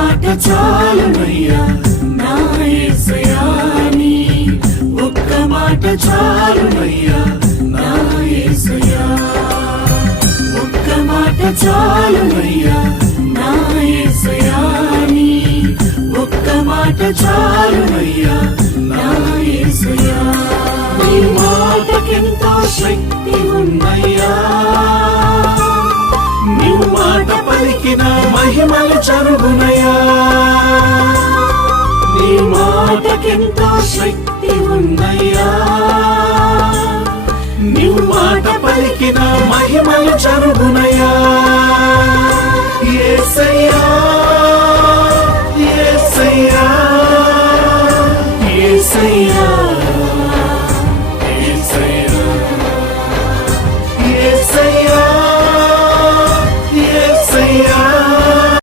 మాట చాలునయ్యా నా యేసయ్యా నీ ఒక్క మాట చాలునయ్యా నా యేసయ్యా ఒక్క మాట చాలునయ్యా నా యేసయ్యా నీ ఒక్క మాట చాలునయ్యా నా యేసయ్యా నీ మాటకెంతో శక్తి ఉన్నయ్యా నీవు మాట పలికిన మహిమలు చరుగునయ్యా నీ మాటకెంతో శక్తి ఉన్నయ్యా నీవు మాట పలికిన మహిమలు చరుగునయ్యా యేసయ్యా